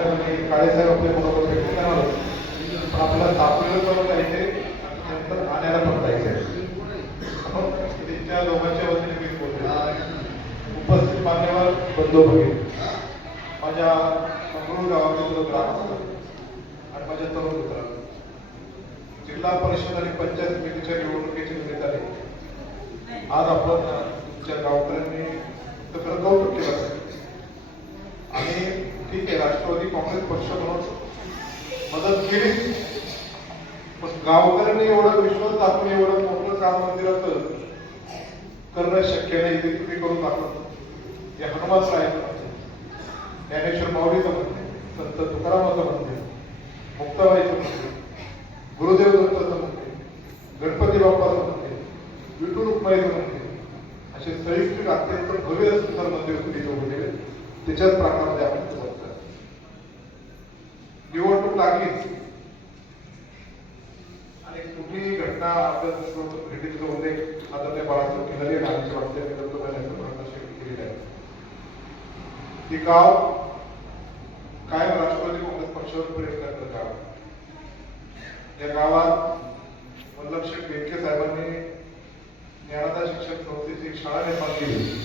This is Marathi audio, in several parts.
साहेब आणि काळेसाहेब आपल्या बरोबर भेटून येणार पण आपल्याला तापलेलं पण जायचे नंतर ठाण्याला पण जायचे आपण त्यांच्या दोघांच्या वतीने मी बोलतो उपस्थित मान्यवर बंधू भगिनी माझ्या मंगळूर गावातील जो ग्रामस्थ आणि माझ्या तरुण मित्रांनो जिल्हा परिषद आणि पंचायत समितीच्या निवडणुकीच्या निमित्ताने आज आपण तुमच्या गावकऱ्यांनी तर खरं कौतुक केलं. आणि ठीक आहे राष्ट्रवादी काँग्रेस पक्ष म्हणून मदत केली. पण गावकऱ्यांनी एवढा विश्वास दाखवून एवढं मोठं काम मंदिराचं करणं शक्य नाही ते तुम्ही करून दाखवत हे हनुमान साहेब ज्ञानेश्वर माऊलीचं म्हणते संत तुकारामाचं म्हणते मुक्ताबाईचं म्हणते गुरुदेव दत्ताचं म्हणते गणपती बाप्पाचं म्हणते विठू रुक्माईचं म्हणते असे संयुक्त अत्यंत भव्य सुंदर मंदिर तुम्ही जोडले त्याच्याच प्रकार आपण ते बघतोय निवडणूक लागली आणि कुठलीही घटना आपल्या भेटीचा घटित होते आता त्या बाळाचं किनारी बाबतीत वाटते दत्त महिन्याचं प्रकाशन केलेलं आहे ती गाव कायम राष्ट्रवादी काँग्रेस पक्षावर प्रेम करतं गाव या गावात वल्लभशेठ बेनके साहेबांनी ज्ञानदा शिक्षण संस्थेची एक शाळा निर्माण केली.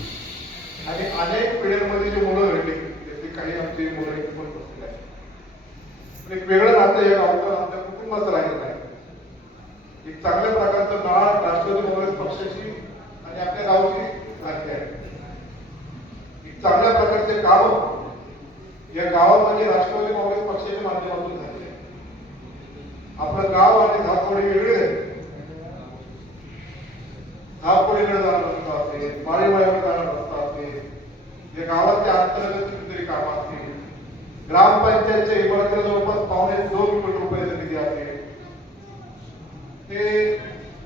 आणि अनेक पिढ्यांमध्ये जी मुलं घडली त्यातली काही आमची मुलं इथे पण बसलेली आहेत एक वेगळं नातं या गावचं आमच्या कुटुंबाचं राहिलं नाही एक चांगल्या प्रकारचं नाळ राष्ट्रवादी काँग्रेस पक्षाशी आणि आपल्या गावची लागली आहे. एक चांगल्या प्रकारचे काम या गावामध्ये राष्ट्रवादी काँग्रेस पक्षाच्या माध्यमातून झाले आपलं गाव आणि धापोडी वेगळे आहे. धापवडीकडे जाणार रस्ता असेल माळीमाळीकडे जाणार रस्ता असेल या गावाच्या अंतर्गत कितीतरी काम असतील. ग्रामपंचायतच्या इमारतीला हे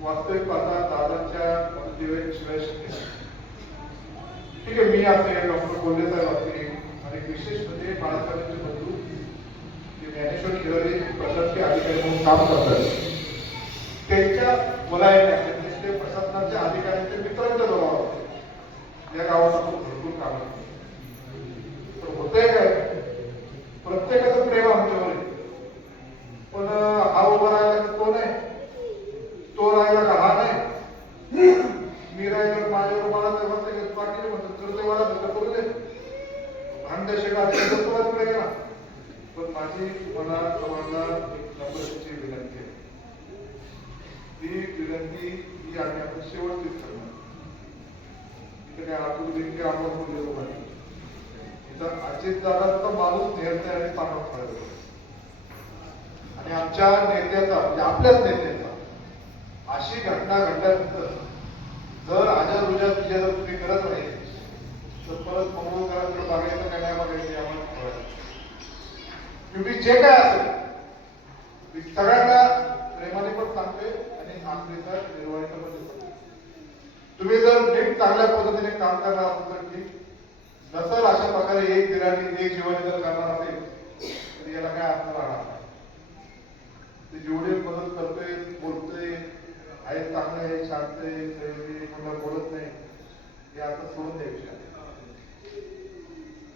वास्तविक पाहता दादांच्या मदतीशिवाय शक्य ठीक आहे मी असेल डॉक्टर बोलले साहेब असतील आणि विशेष म्हणजे बाळासाहेबांचे बंधू जे ज्ञानेश्वर खिलारी प्रशासकीय अधिकारी म्हणून काम करतात. त्यांच्या मुलायने ते प्रशासनाच्या अधिकाऱ्यांचे मित्रांच्या दबावावर या गावात आपण भरपूर काम तर होतंय काय प्रत्येकाचं प्रेम आमच्यावर आहे पण हा उभा राहिला का तो नाही तो राहिला का हा नाही मी राहिला माझ्यावर मला तर म्हणते की पाटील म्हणतात तर ते मला धक्का करू दे भांड शेडा पुढे गेला पण माझी तुम्हाला सर्वांना नम्रतेची विनंती आहे. ती विनंती ही आम्ही आपण शेवटचीच करणार. तिकडे आतून देखील आपण बोललेलो नाही इथं अजित दादाचा माणूस नेते आणि पाठवत फळ आणि आमच्या नेत्याचा म्हणजे आपल्याच नेत्याचा अशी घटना घडल्यानंतर जर आजार रुजात तुझ्या जर तुम्ही करत राहील तर परत मंगळकरांकडे बघायचं जे काय असेल मी सगळ्यांना प्रेमाने पण सांगते आणि आखरीचा निर्वाहित पण तुम्ही जर नीट चांगल्या पद्धतीने काम करणार असाल तर ठीक. नसल अशा प्रकारे एक दिराने एक जीवाने जर करणार असेल तर याला काय अर्थ राहणार नाही. ते जेवढे मदत करतोय बोलतोय आहे चांगलं आहे शांत आहे प्रेमी कोणाला बोलत नाही हे आता सोडून द्यायचे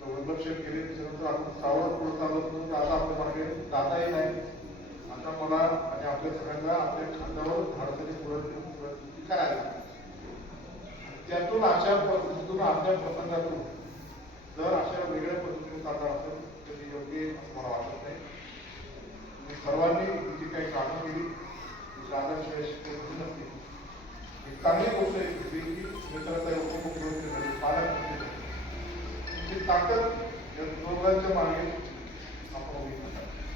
वल्लभ शेठ आपण सावध पुढे चालत आता आपल्या मागे जाताही नाही आता मला आणि आपल्या सगळ्यांना आपल्या खांद्यावर भारताने पुढे ठेवून प्रयत्न करायला त्यातून अशा पद्धतीतून आपल्या प्रसंगातून जर अशा वेगळ्या पद्धतीने जाणार असेल तर ते योग्य असं मला वाटत नाही. सर्वांनी जी काही कामं केली ती दादाशिवाय शक्य नसते एक चांगली गोष्ट आहे की मित्राचा उपमुख्यमंत्री झाले पालकमंत्री झाले तुमची ताकद या दोघांच्या मागे